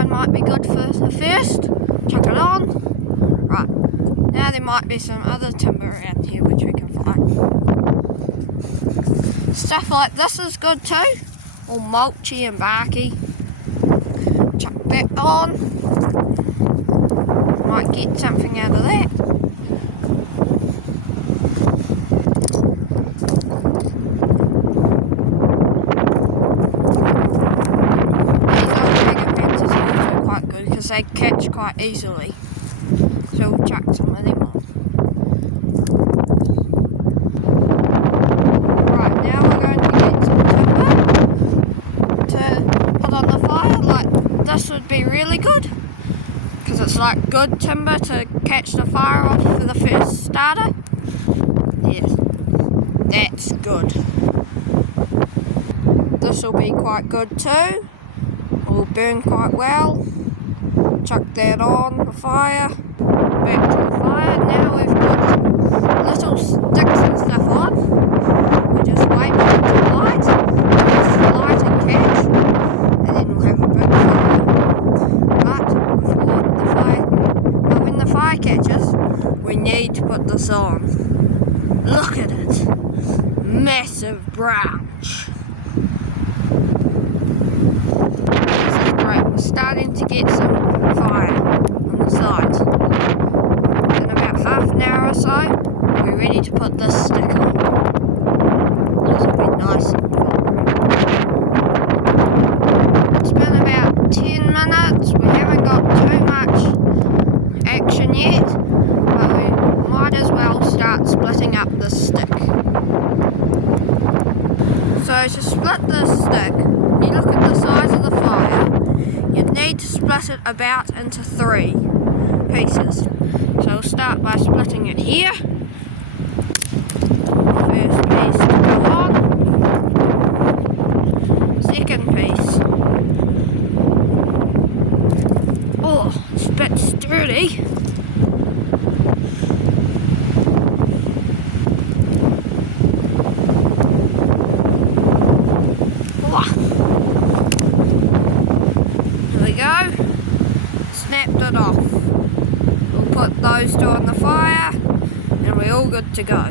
cone might be good for the first. Chuck it on. Right, now there might be some other timber around here which we can find. Stuff like this is good too, all mulchy and barky. Chuck that on. Might get something out of that. They catch quite easily, so we'll chuck some of them on. Right, now we're going to get some timber to put on the fire. Like this would be really good, because it's like good timber to catch the fire off for the first starter. Yes, that's good. This will be quite good too. It will burn quite well. Chuck that on the fire, back to the fire. Now we've got little sticks and stuff on. We just wait for it to light, light and catch, and then we'll have a big fire. But when the fire catches, we need to put this on. Look at it, massive branch. We're starting to get some fire on the sides. In about half an hour or so, we're ready to put this stick on. This will be nice and full. It's been about 10 minutes. We haven't got too much action yet, but we might as well start splitting up this stick. So to split this stick, you look at the size of the fire. You'd need to split it about into 3 pieces. So we'll start by splitting it here. First piece to go on. Second piece. Oh, it's a bit sturdy. Go, snapped it off. We'll put those 2 on the fire and we're all good to go.